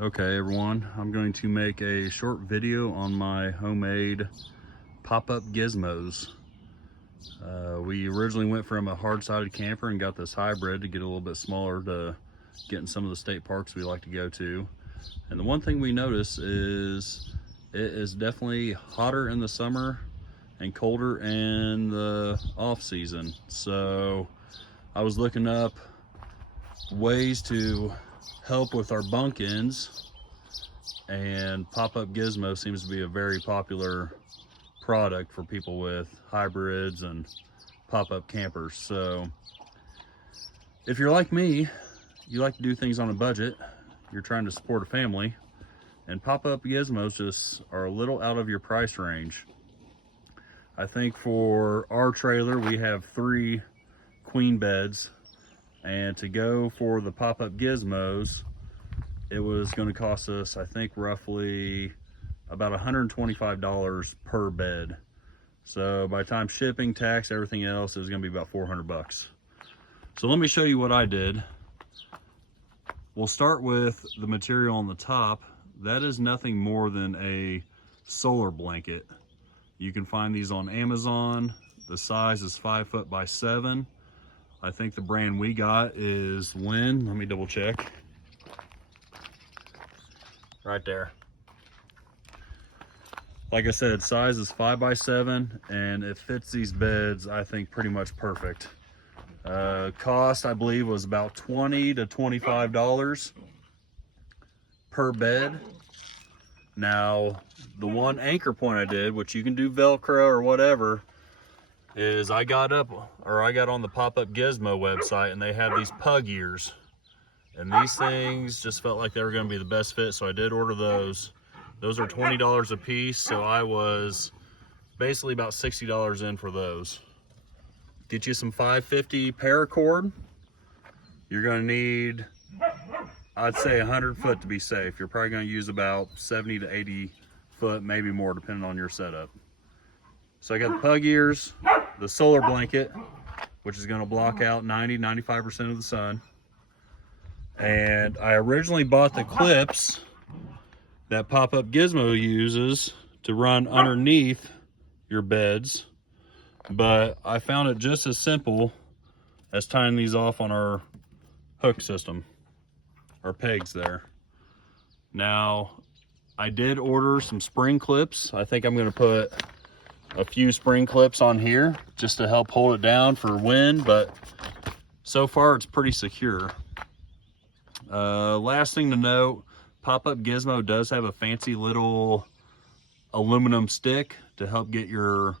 Okay everyone, I'm going to make a short video on my homemade pop-up gizmos. We originally went from a hard-sided camper and got this hybrid to get a little bit smaller to get in some of the state parks we like to go to. And the one thing we notice is it is definitely hotter in the summer and colder in the off season. So I was looking up ways to help with our bunk ends, and pop-up gizmo seems to be a very popular product for people with hybrids and pop-up campers. So if you're like me, you like to do things on a budget, you're trying to support a family, and pop-up gizmos just are a little out of your price range. I think for our trailer we have 3 queen beds, and to go for the pop-up gizmos, it was going to cost us, I think, roughly about $125 per bed. So by the time shipping, tax, everything else, is going to be about 400 bucks. So let me show you what I did. We'll start with the material on the top. That is nothing more than a solar blanket. You can find these on Amazon. The size is 5 foot by 7. I think the brand we got is Lynn. Let me double check. Right there. Like I said, size is 5 by 7, and it fits these beds, I think, pretty much perfect. Cost, I believe, was about $20 to $25 per bed. Now, the one anchor point I did, which you can do Velcro or whatever, is I got on the Pop-Up Gizmo website, and they have these pug ears. And these things just felt like they were going to be the best fit, so I did order those. Those are $20 a piece, so I was basically about $60 in for those. Get you some 550 paracord. You're going to need, I'd say, 100 foot to be safe. You're probably going to use about 70 to 80 foot, maybe more, depending on your setup. So I got the pug ears, the solar blanket, which is going to block out 90–95% of the sun. And I originally bought the clips that Pop-Up Gizmo uses to run underneath your beds, but I found it just as simple as tying these off on our hook system, our pegs there. Now, I did order some spring clips. I think I'm going to put a few spring clips on here just to help hold it down for wind, but so far it's pretty secure. Last thing to note, Pop-Up Gizmo does have a fancy little aluminum stick to help get your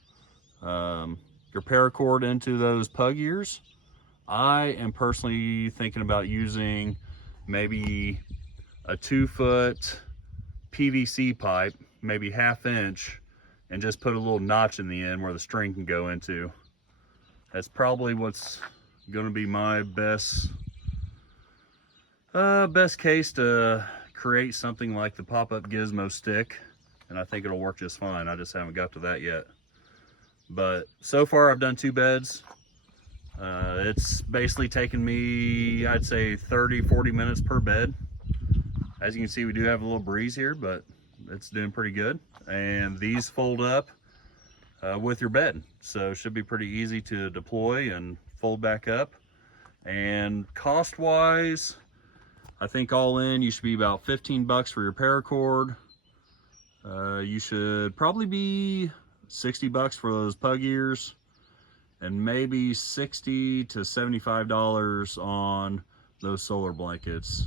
paracord into those pug ears. I am personally thinking about using maybe a 2-foot PVC pipe, maybe 1/2 inch, and just put a little notch in the end where the string can go into. That's probably what's going to be my best case to create something like the Pop-Up Gizmo stick, and I think it'll work just fine. I just haven't got to that yet. But so far I've done 2 beds. It's basically taken me, I'd say, 30–40 minutes per bed. As you can see, we do have a little breeze here, but it's doing pretty good. And these fold up with your bed, so it should be pretty easy to deploy and fold back up. And cost wise, I think all in you should be about 15 bucks for your paracord. You should probably be 60 bucks for those pug ears, and maybe $60 to $75 on those solar blankets.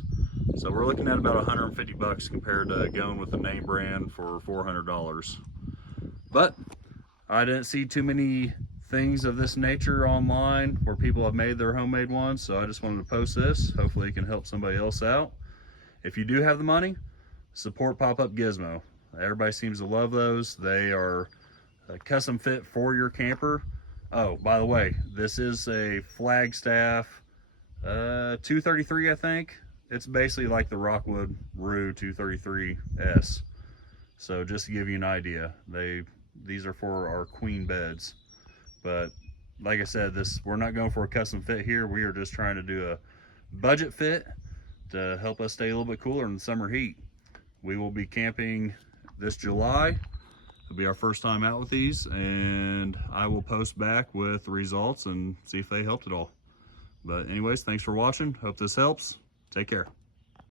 So we're looking at about 150 bucks compared to going with the name brand for $400. But I didn't see too many things of this nature online where people have made their homemade ones, so I just wanted to post this. Hopefully it can help somebody else out. If you do have the money, support Pop-Up Gizmo. Everybody seems to love those. They are custom fit for your camper. Oh, by the way, this is a Flagstaff 233, I think. It's basically like the Rockwood Roo 233S. So just to give you an idea, these are for our queen beds. But like I said, we're not going for a custom fit here. We are just trying to do a budget fit to help us stay a little bit cooler in the summer heat. We will be camping this July. It'll be our first time out with these, and I will post back with the results and see if they helped at all. But anyways, thanks for watching. Hope this helps. Take care.